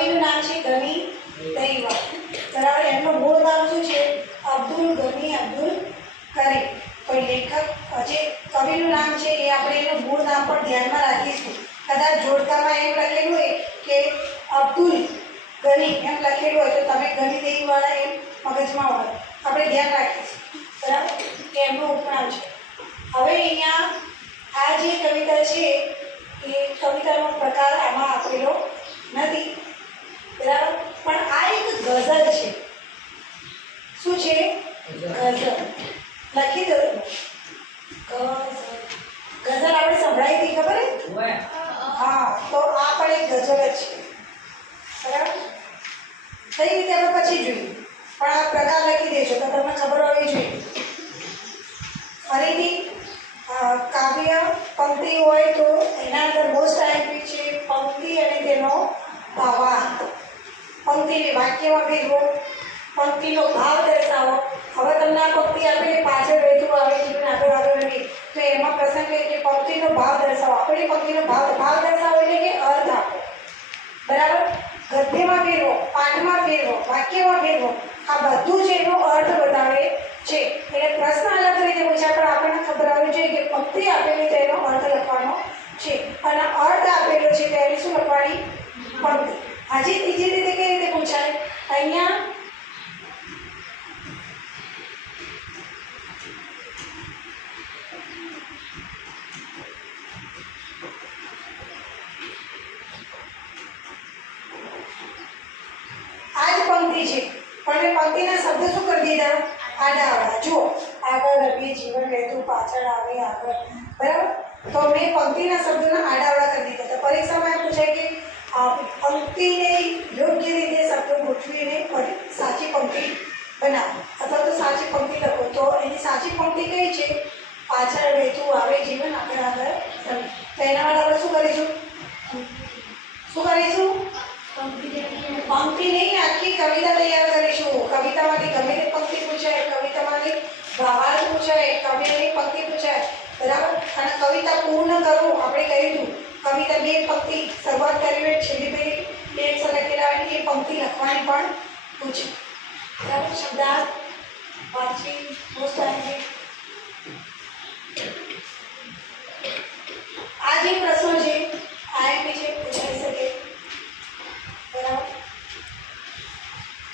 કવિનું નામ છે ગની દહીવા, બરાબર. એમનું મૂળ નામ શું છે? અબ્દુલ ગની અબ્દુલ કરીમ. તો લેખક જે કવિનું નામ છે એ આપણે એનું મૂળ નામ પણ ધ્યાનમાં રાખીશું. કદાચ જોડકામાં એમ લખેલું હોય કે અબ્દુલ ગની એમ લખેલું હોય તો તમે ગની દહીવાળા એમ મગજમાં હોય, આપણે ધ્યાન રાખીશું, બરાબર, કે એમનું ઉપનામ છે. હવે અહીંયા આ જે કવિતા છે એ કવિતાનો પ્રકાર આમાં આપેલો નથી, બરાબર, પણ આ એક ગઝલ છે. શું છે? ગઝલ. લખી દો. ગઝલ આપણે સંભળાઈ હતી, ખબર હે? હા, તો આ પણ એક ગઝલ જ છે, બરાબર. કઈ રીતે આપણે પછી જોઈએ, પણ આ પ્રકાર લખી દેજો તો તમને ખબર હોવી જોઈએ. ફરીથી કાવ્ય પંક્તિ હોય તો એના અંદર મોસ્ટ આઈમ્પી છે પંક્તિ અને તેનો ભાવાર્થ. પંક્તિને વાક્યમાં ભેગવો, પંક્તિનો ભાવ દર્શાવો. હવે તમને આ પંક્તિ આપેલી પાછળ વહેતું આવે જીવન આગળ આગળ નથી, તો એમાં પ્રસંગ કે પંક્તિનો ભાવ દર્શાવો. આપણે પંક્તિનો ભાવ દર્શાવો એટલે કે અર્થ આપો, બરાબર. ગદ્યમાં ફેરવો, પાઠમાં ફેરવો, વાક્યમાં ફેરવો, આ બધું જ એનો અર્થ બતાવે છે. એટલે પ્રશ્ન અલગ રીતે પૂછ્યા પણ આપણને ખબર હોવી જોઈએ કે પંક્તિ આપેલી તો એનો અર્થ લખવાનો છે, અને અર્થ આપેલો છે ત્યારે શું લખવાની? પંક્તિ. હજી ત્રીજી રીતે કઈ રીતે પૂછાય? અહીંયા આ જ પંક્તિ છે પણ મેં પંક્તિના શબ્દ શું કરી દીધા? આડાઅવળા. જુઓ, આગળ રવિ જીવન વહેતું, પાછળ આવે આગળ, બરાબર. તો મેં પંક્તિના શબ્દોના આડાઅવળા કરી દીધા. તો પરીક્ષામાં એમ પૂછાય કે પંક્તિને યોગ્ય રીતે શબ્દો ગોઠવીને સાચી પંક્તિ બનાવો, અથવા તો સાચી પંક્તિ લખો. તો એની સાચી પંક્તિ કઈ છે? પાછળ વહેતું આવે જીવન, આગળ આગળ રવિ. તો એના માટે આપણે શું કરીશું? પંક્તિ નહીં, આખી કવિતા તૈયાર કરીશું. કવિતામાંથી ગમે તે પંક્તિ પૂછાય, કવિતામાંથી ભાવાર્થ પૂછાય, કવિની પંક્તિ પૂછાય, બરાબર. અને કવિતા પૂર્ણ કરવું આપણે કહ્યું હતું. કવિતા બે પંક્તિ શરૂઆત કરી હોય, છેલ્લી બે લખેલા હોય એ પંક્તિ લખવાની પણ પૂછે, બરાબર. શબ્દાર્થ વાંચી મોસ્ટ આ જે પ્રશ્નો છે આઈએમપી છે, પૂછાઈ શકે, બરાબર.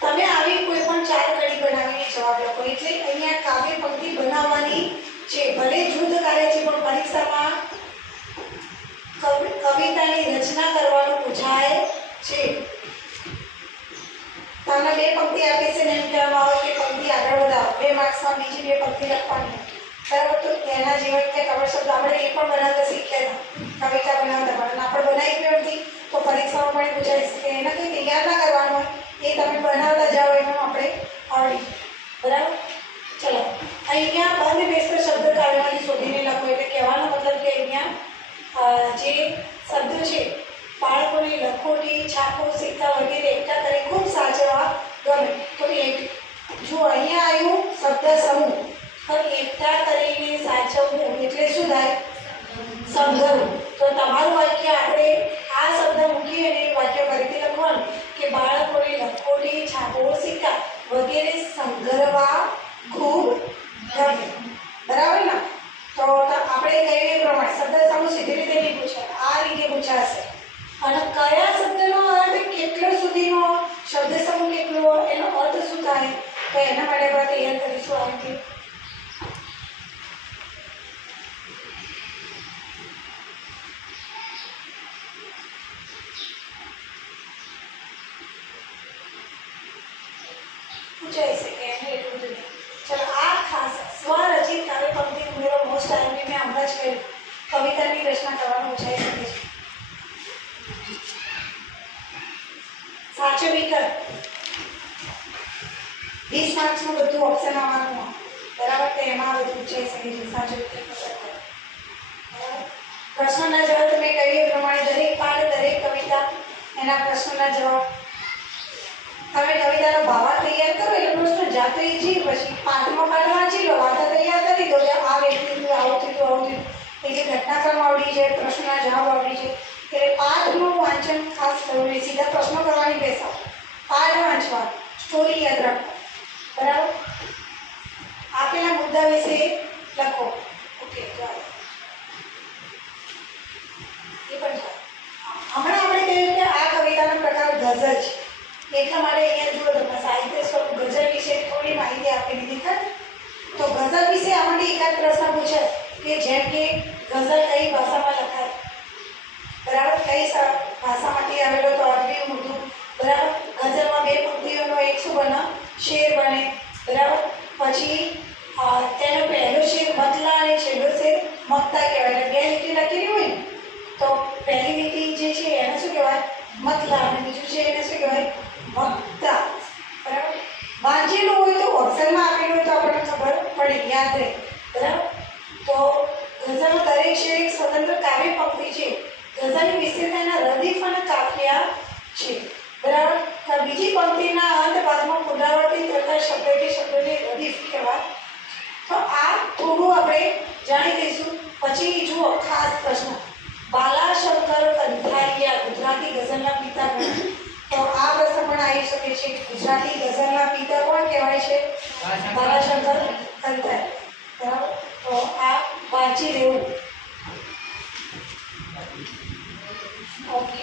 તમે આવી કોઈ પણ ચાર કડી બનાવીને જવાબ લખો. એટલે અહીંયા કાવ્ય પંક્તિ બનાવવાની છે. ભલે જૂથ કાર્ય છે પણ પરીક્ષામાં કવિતાની રચના કરવાનું પૂછાય છે. તમને બે પંક્તિ આપી છે ને એમ કહેવામાં આવે કે પંક્તિ આગળ વધારો, 2 માર્ક્સમાં બીજી બે પંક્તિ લખવાની, બરાબર. તો એના જેવા કે ખબર શબ્દ આપણે એ પણ બનાવતા શીખ્યા હતા, કવિતા બનાવતા પણ આપણે બનાવી પણ નથી, તો પરીક્ષામાં પણ પૂછાઈ શકે. એના કંઈ તૈયાર ના કરવાનું હોય, એ તમે બનાવતા જાઓ એમાં આપણે આવડી, બરાબર. ચલો, અહીંયા બંધ બેસતો શબ્દ કાવ્યમાંથી શોધીને લખો. એટલે કહેવાનો મતલબ કે અહીંયા જે શબ્દો છે બાળકોને લખોટી, છાપો, સિક્કા વગેરે એકઠા કરી ખૂબ સાચવવા ગમે. તો જો અહીંયા આવ્યું શબ્દ સમૂહ, પણ એકઠા કરીને સાચવવું એટલે શું થાય? સંગ્રહવું. તો તમારું વાક્ય આપણે આ શબ્દ મૂકી અને વાક્ય ફરીથી લખવાનું કે બાળકોને લખોટી, છાપો, સિક્કા વગેરે સંગ્રહવા ખૂબ ગમે, બરાબર ને. તો આપણે કહીએ એ પ્રમાણે શબ્દ સમૂહ સીધી રીતે નહીં પૂછાય, આ રીતે પૂછાશે. અને કયા શબ્દનો અર્થ કેટલો સુધીનો, શબ્દ સમૂહ કેટલો, એનો અર્થ શું થાય, તો એના માટે આપણે તૈયાર કરીશું આ રીતે. પૂછાઈ શકે એને એટલું બધું. ચલો, આ ખાસ સ્વરચિત કાવ્ય પંક્તિ ઉમેરો. મોસ્ટ આઈમ્પી મેં હમણાં જ કહ્યું, કવિતાની રચના કરવાનું પૂછાઈ શકે છે. સાચો વિકલ્પ 20 માર્ક્સનું બધું ઓપ્શન આવવાનું, બરાબર. તો એમાં બધું પૂછાઈ શકે છે સાચો વિકલ્પ, બરાબર. પ્રશ્નના જવાબ તમે કહ્યું એ પ્રમાણે દરેક પાઠ, દરેક કવિતા, એના પ્રશ્નોના જવાબ. તમે કવિતાનો ભાવાર્થ તૈયાર કરો એટલે પ્રશ્ન જાતે ઈજી, પછી પાઠમાં પાઠ વાંચી લો, વાર્તા તૈયાર કરી દો કે આ વ્યક્તિ આવું થયું, આવું થયું, એટલે ઘટનાક્રમ આવડી જાય, પ્રશ્નના જવાબ આવડી જાય. કે પાઠનું વાંચન ખાસ જરૂરી, સીધા પ્રશ્નો કરવાની બેસા, પાઠ વાંચવા, સ્ટોરી યાદ રાખવા, બરાબર. આપેલા મુદ્દા વિશે લખો. ઓકે, ચાલો એ પણ ચાલો. હમણાં આપણે કહ્યું કે આ કવિતાનો પ્રકાર ગઝલ છે, એટલા માટે અહીંયા જુઓ તમે સાહિત્ય સ્વરૂપ ગઝલ વિશે થોડી માહિતી આપી દીધી ખરી. તો ગઝલ વિશે આપણને એકાદ પ્રશ્ન પૂછે કે જેમ કે ગઝલ કઈ ભાષામાં લખાય, બરાબર, કઈ ભાષામાંથી આવેલો તો અરબી, ઉર્દુ, બરાબર. ગઝલમાં બે પંક્તિઓનો એક શું બને, શેર બને, બરાબર. પછી તેનો પહેલો શેર મતલા અને છેલ્લો શેર મક્તા કહેવાય. એટલે બે લીટી લખેલી હોય ને તો પહેલી લીટી જે છે એને શું કહેવાય, મતલા, અને બીજું છે એને શું કહેવાય, મક્તા, બરાબર. વાંચેલું હોય તો અક્ષરમાં આપેલું હોય તો આપણને ખબર પડે, યાદ રહે, બરાબર. તો ગઝલનો દરેક શેર એક સ્વતંત્ર કાવ્ય પંક્તિ છે. ગઝલની વિશેષતા એના રદીફ અને કાફિયા છે, બરાબર. તો બીજી પંક્તિના અંત ભાગમાં પુનરાવર્તિત થતા શબ્દો કે શબ્દોને રદીફ કહેવાય. તો આ થોડું આપણે જાણી લઈશું. પછી જુઓ ખાસ પ્રશ્ન, બાલાશંકર કંથારિયા ગુજરાતી ગઝલના પિતા કોણ? તો આ પ્રશ્ન પણ આવી શકે છે. ગુજરાતી ગઝલના પિતા કોણ કહેવાય છે? બાલાશંકર કંથારિયા, બરાબર. તો આ વાંચી લેવું. ઓકે.